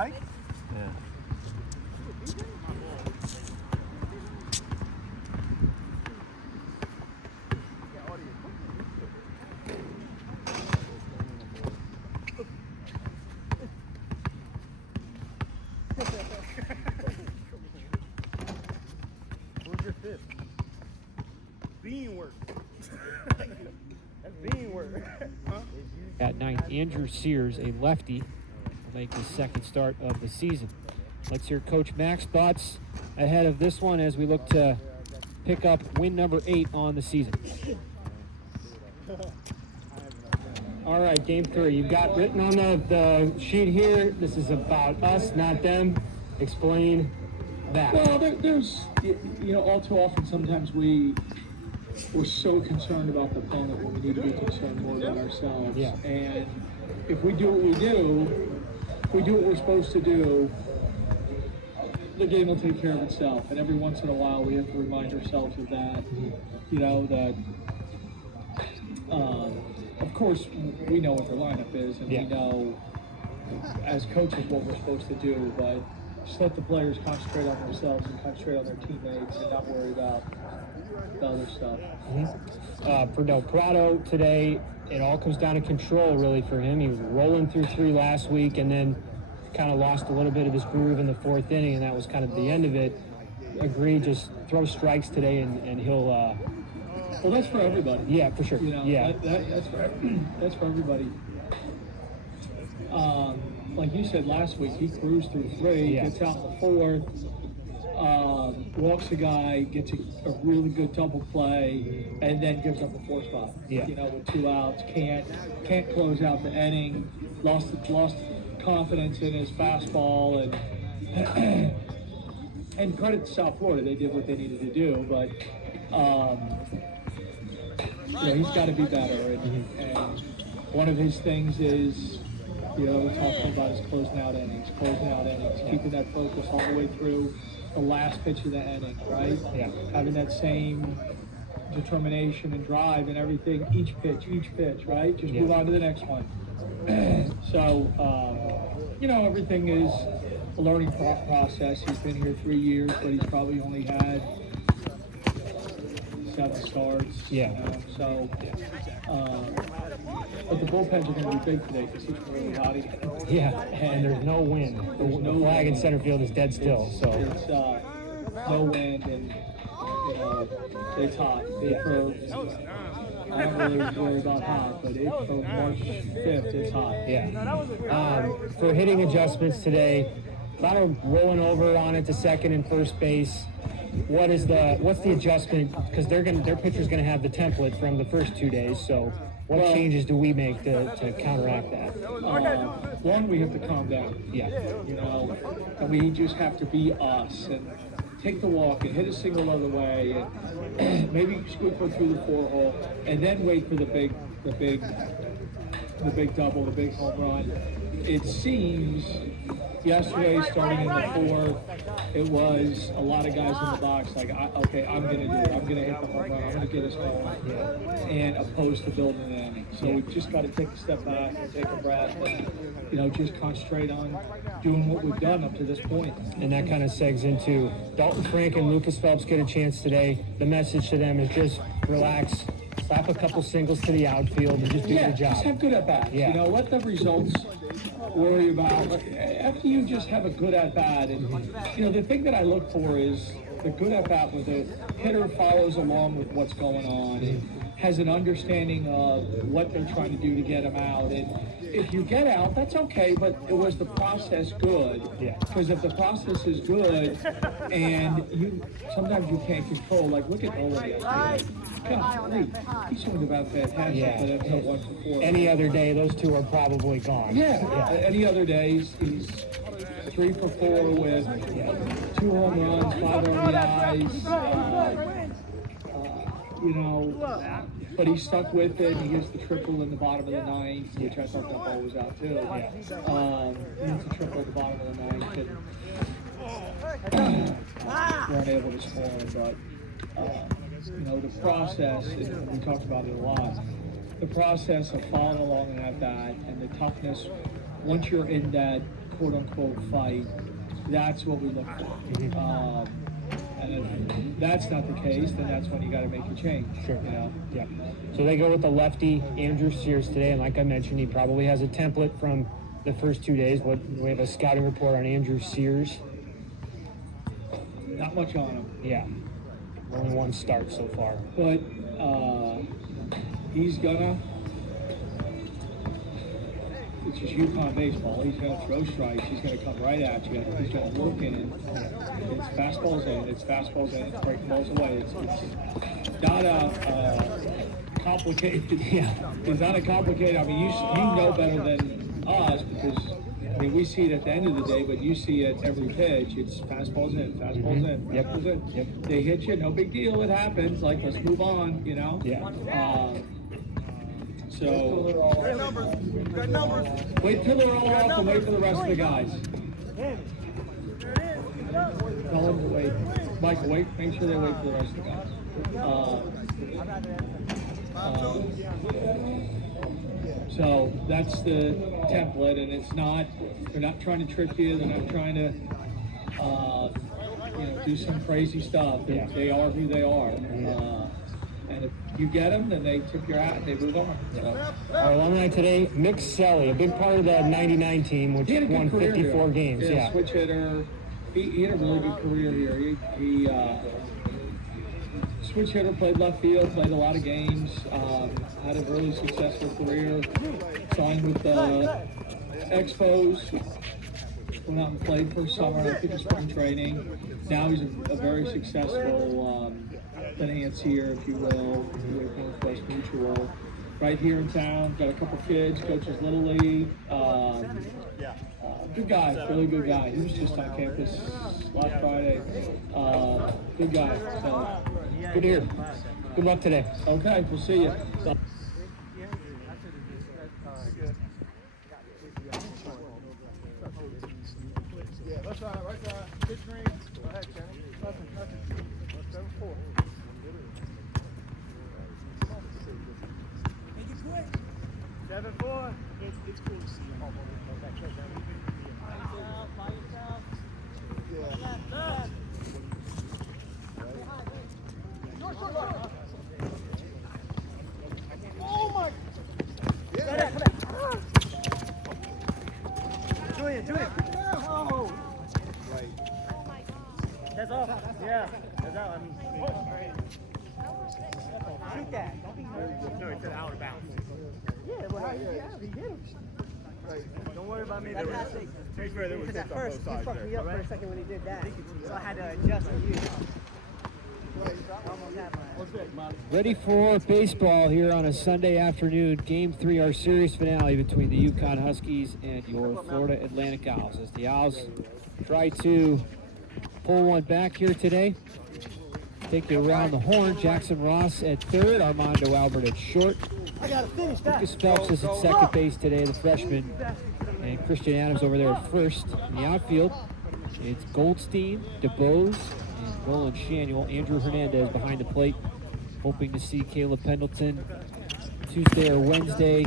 Hike? Yeah. Where's your fifth? Bean work. That's bean work. Huh? At ninth, Andrew Sears, a lefty, will make his second start of the season. Let's hear Coach Mack's thoughts ahead of this one as we look to pick up win number 8 on the season. All right, game 3. You've got written on the sheet here, this is about us, not them. Explain that. Well, there's, all too often sometimes we're so concerned about the opponent when we need to be concerned more about ourselves. Yeah. And if we do what we do, if we do what we're supposed to do, the game will take care of itself. And every once in a while, we have to remind ourselves of that. Of course, we know what their lineup is, and we know as coaches what we're supposed to do, but just let the players concentrate on themselves and concentrate on their teammates and not worry about the other stuff. For Del Prado today, it all comes down to control, really, for him. He was rolling through 3 last week and then kind of lost a little bit of his groove in the 4th inning, and that was kind of the end of it. Agreed, just throw strikes today, and he'll... well, that's for everybody. Yeah, for sure. That's for everybody. Like you said last week, he cruised through 3, gets out in the 4th, walks a guy, gets a really good double play, and then gives up a 4 spot. With 2 outs, can't close out the inning, lost confidence in his fastball, and credit to South Florida, they did what they needed to do, but he's got to be better, and one of his things is, we talked about his closing out innings, keeping that focus all the way through the last pitch of the inning, right? Yeah. Having that same determination and drive and everything, each pitch, right? Just move on to the next one. So, everything is a learning process. He's been here 3 years, but he's probably only had 7 starts. But the bullpens are going to be big today because he's really body. And there's no wind. The flag in center field is dead still. It's no wind, and it's hot. I don't really worry about hot, but from March 5th, it's hot. For hitting adjustments today, a lot of rolling over on it to second and first base. What's the adjustment? Because their pitcher's going to have the template from the first 2 days. So what changes do we make to counteract that? One, we have to calm down. And we just have to be us and take the walk and hit a single other way and maybe squeak one through the 4-hole and then wait for the big double, the big home run. It seems yesterday, starting in the 4th, it was a lot of guys in the box like, I'm going to do it. I'm going to hit the home run. I'm going to get us going. And opposed to building an inning. So we've just got to take a step back and take a breath and, just concentrate on doing what we've done up to this point. And that kind of segs into Dalton Frank and Lucas Phelps get a chance today. The message to them is just relax, slap a couple singles to the outfield, and just do your job. Just have good at-bats. Let the results worry about. After you just have a good at-bat, and the thing that I look for is the good at-bat where the hitter follows along with what's going on and has an understanding of what they're trying to do to get them out. And if you get out, that's okay, but was the process good? Because if the process is good and sometimes you can't control, like look at Ollie. He's swinging about fantastic, but that's not 1 for 4. Any other day, those two are probably gone. Any other day, he's 3 for 4 with 2 home runs, 5 RBIs. But he stuck with it. He gets the triple in the bottom of the 9th, which I thought that ball was out too. He gets the triple at the bottom of the 9th, and weren't able to score. But the process, and we talked about it a lot. The process of following along in that and the toughness. Once you're in that quote unquote fight, that's what we look for. And if that's not the case, then that's when you got to make a change. Sure. You know. Yeah. So they go with the lefty Andrew Sears today, and like I mentioned, he probably has a template from the first 2 days. We have a scouting report on Andrew Sears. Not much on him. Yeah. Only one start so far. But he's gonna, it's just UConn baseball. He's gonna throw strikes. He's gonna come right at you. He's gonna look in. It's fastballs in. It's fastballs in. It's breaking balls away. It's not a complicated. Yeah. It's not a complicated. I mean, you know better than us because. I mean, we see it at the end of the day, but you see it every pitch. It's fastballs in, fastballs in, fastballs in. Yep. They hit you, no big deal. It happens. Like, let's move on, you know? Yeah. So, Good numbers. Good numbers. wait till they're all off and wait for the rest of the guys. Tell them to wait. Michael, wait. Make sure they wait for the rest of the guys. So that's the template, and it's not, they're not trying to trick you, they're not trying to, do some crazy stuff. They are who they are. And if you get them, then they tip your hat and they move on. So. Our alumni today, Mick Selly, a big part of the 99 team, which He had a good won career 54 here. games. Yeah. Switch hitter. He had a really good career here. He switch hitter, played left field, played a lot of games, had a really successful career, signed with the Expos, went out and played for summer, I think, spring training. Now he's a very successful financier, if you will, with Northwest Mutual. Right here in town, got a couple kids, coaches Little League. Good guy, really good guy. He was just on campus last Friday. Good guy. So, Good to hear. Good luck today. okay, we'll see you. Yeah, left side, right side. Pitch green. Go ahead, Kenny. Nothing. 7-4. Make it quick. 7-4. It's cool to see him. Yeah. Oh my! Yeah. Julian. Oh. Right. That's off. Yeah. That's out. I mean, shoot that. Don't be nervous. No, he said out of bounds. Yeah, well, he hit him. Right. Don't worry about me. To be fair, there was hits on both sides. He fucked me up for a second when he did that. So I had to adjust to you. Ready for baseball here on a Sunday afternoon. Game 3, our series finale between the UConn Huskies and your Florida Atlantic Owls. As the Owls try to pull one back here today. Take you around the horn. Jackson Ross at third, Armando Albert at short. I gotta finish that. Lucas Phelps is at second base today, the freshman. And Christian Adams over there at first. In the outfield, it's Goldstein, DeBose, and Roland Shanuel. Andrew Hernandez behind the plate, hoping to see Caleb Pendleton Tuesday or Wednesday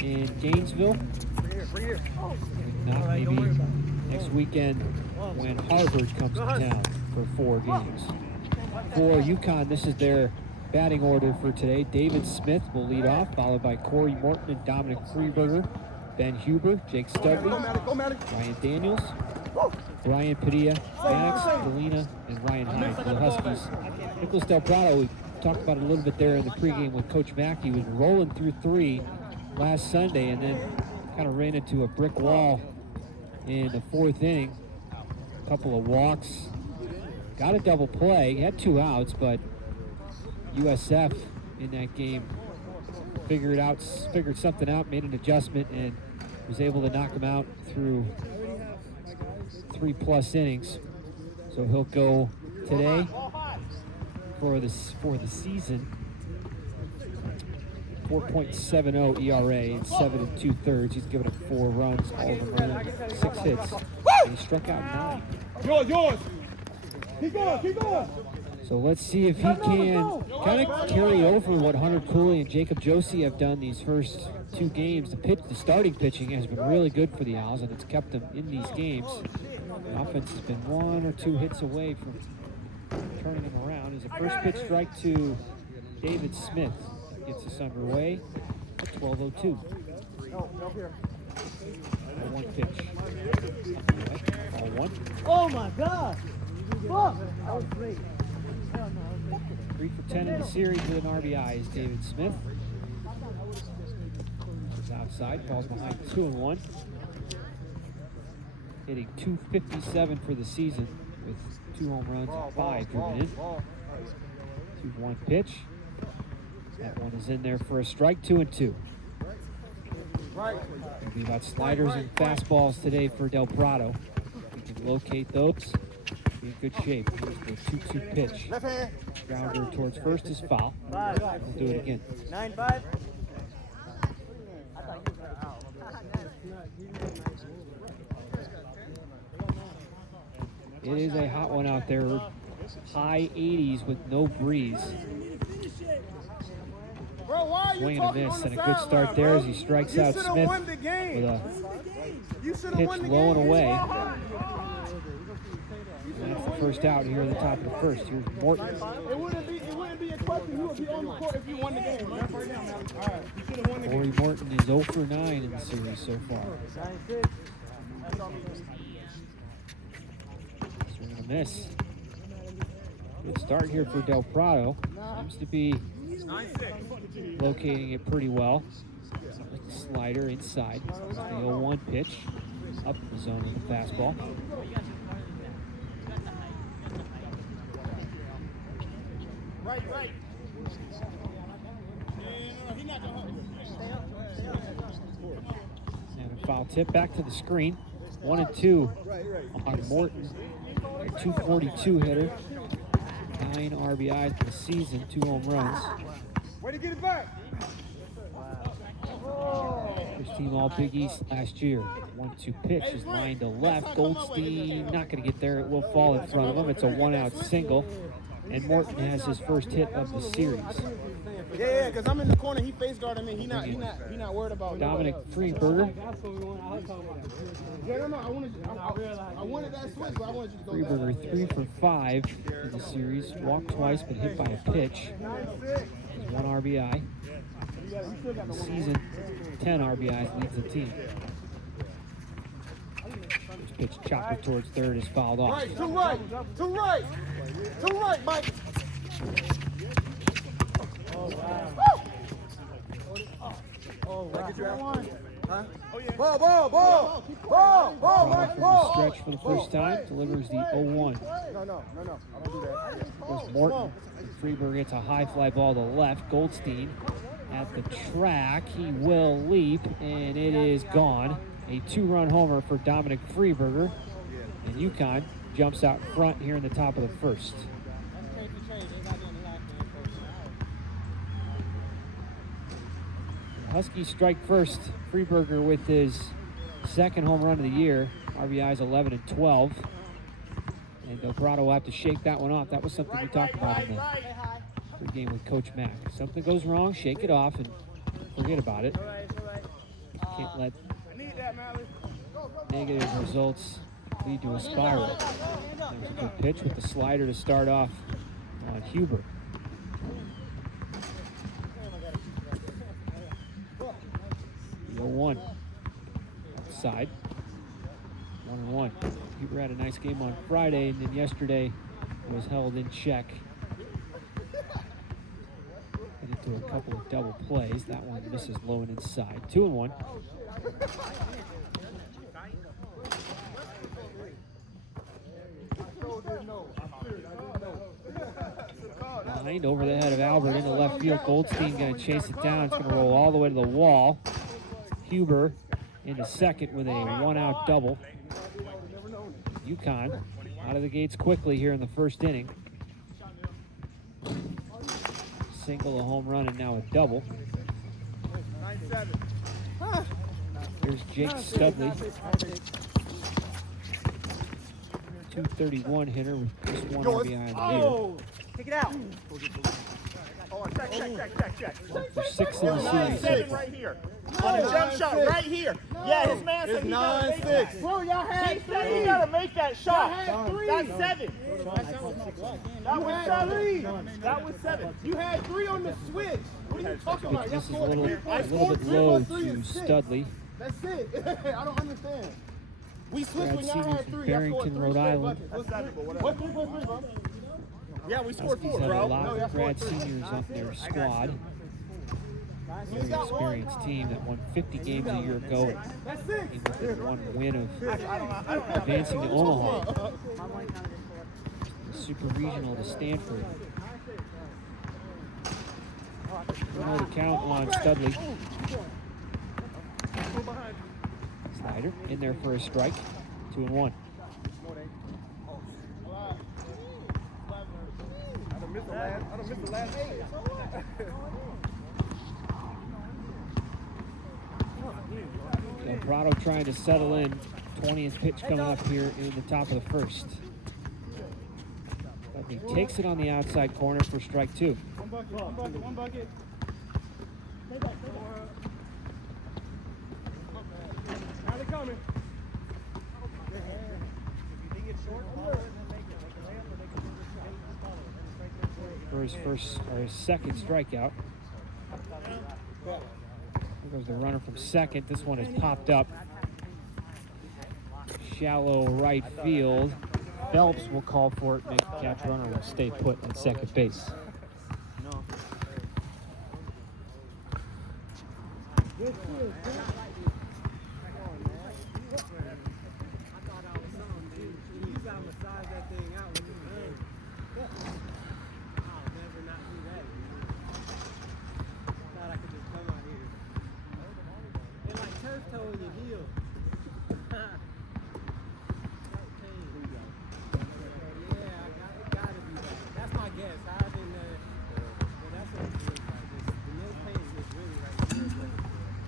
in Gainesville. If not, maybe next weekend when Harvard comes to town for 4 games. For UConn, this is their batting order for today. David Smith will lead off, followed by Corey Morton and Dominic Freeberger, Ben Huber, Jake Studley, Ryan Daniels, Brian Padilla, Maddox, Galena, and Ryan Hyde for the Huskies. Nicholas Del Prado, we talked about it a little bit there in the pregame with Coach Mackey, was rolling through 3 last Sunday and then kind of ran into a brick wall in the 4th inning. A couple of walks, got a double play, he had 2 outs, but USF in that game figured something out, made an adjustment, and was able to knock him out through 3+ innings. So he'll go today for the season. 4.70 ERA in 7 2/3. He's given up 4 runs, all of them earned 6 hits. And he struck out 9. Yours. Keep going. So let's see if he can kind of carry over what Hunter Cooley and Jacob Josie have done these first 2 games, the starting pitching has been really good for the Owls, and it's kept them in these games. The offense has been 1 or 2 hits away from turning them around. As a first pitch strike to David Smith gets us underway at 12:02. 1 pitch. Ball 1. Oh my God! Fuck! That was great. 3 for 10 in the series with an RBI is David Smith. He's outside, falls behind 2-1. Hitting .257 for the season with 2 home runs and 5 driven in. 2-1 pitch. That one is in there for a strike, 2-2. It'll be about sliders and fastballs today for Del Prado. If we can locate those, be in good shape. Here's the 2-2 pitch. Left hand. Grounder towards first is foul. We'll do it again. 9-5. It is a hot one out there. High 80s with no breeze. Swing and a miss, and a good start there as he strikes out Smith with a pitch low and away. And that's the first out here at the top of the first. Here's Morton. It wouldn't be a question. You would be on the court if you won the game. Right now, man. All right. You should have won the Corey game. Morton is 0 for 9 in the series so far. Swing and a miss. Good start here for Del Prado. Seems to be locating it pretty well. With the slider inside. It's the 0-1 pitch. Up in the zone with the fastball. Right. And a foul tip back to the screen. 1-2 on Morton. A .242 hitter. 9 RBIs in the season, 2 home runs. Way to get it back. First team all Big East last year. 1-2 pitch is lined to left. Goldstein not going to get there. It will fall in front of him. It's a 1-out single. And Morton has his first hit of the series. Yeah, because I'm in the corner. He face guarding me. He not worried about Dominic Freeberger. Yeah, no. I wanted that switch, but I wanted you to go Freeberger 3 for 5 in the series. Walked twice, but hit by a pitch. He's 1 RBI. In the season, 10 RBIs leads the team. First pitch chopper towards third is fouled off. Right, to right, Mike. Oh, wow. Huh? Ball, Mike, ball. Stretch for the first time, delivers the 0-1. No. I don't do that. Goes Morton. Freeberger gets a high fly ball to left. Goldstein at the track. He will leap, and it is gone. A 2-run homer for Dominic Freeberger. And UConn jumps out front here in the top of the first. Huskies strike first. Freeberger with his second home run of the year. RBIs 11 and 12. And Del Prado will have to shake that one off. That was something we talked about in the pregame with Coach Mack. Something goes wrong, shake it off and forget about it. Can't let negative results lead to a spiral. There's a good pitch with the slider to start off on Huber. The 0-1 outside. 1-1. Huber had a nice game on Friday, and then yesterday was held in check. Get into a couple of double plays. That one misses low and inside. 2-1. Behind over the head of Albert into left field. Goldstein going to chase it down. It's going to roll all the way to the wall. Huber into second with a 1-out double. UConn out of the gates quickly here in the first inning. Single, a home run, and now a double. Here's Jake Studley. 231 hitter with just 1 RBI in the year. Take it out. Hold on, check. For 6 in the series. 9-7 right here. On a jump shot right here. Yeah, his man said he gotta make that. Bro, y'all had He said he gotta make that shot. had 3. That's 7. That was 7. That was 7. You had 3 on the switch. What are you talking about? Y'all This is a scored little 3 bit points. low 3 to plus 3 is 6. Studley. That's it. I don't understand. We switched Brad when y'all Senior had from 3. Barrington, Rhode Island. What's 3 plus 3, bro? Yeah, we scored Huskies 4, have a bro. lot of Brad Seniors on their squad. Very experienced team that won 50 games a year ago. That's 6. Came within 1 win of I don't know. advancing to Omaha. The Super Regional to Stanford. Another count on Studley. Snyder in there for a strike. 2-1. I don't miss the last 8. Prado trying to settle in. 20th pitch coming up here in the top of the first. But he takes it on the outside corner for strike 2. One bucket. How they coming? For his second strikeout. There goes the runner from second. This one has popped up. Shallow right field. Phelps will call for it. Make the catch, runner will stay put at second base. Turf toe in your heel.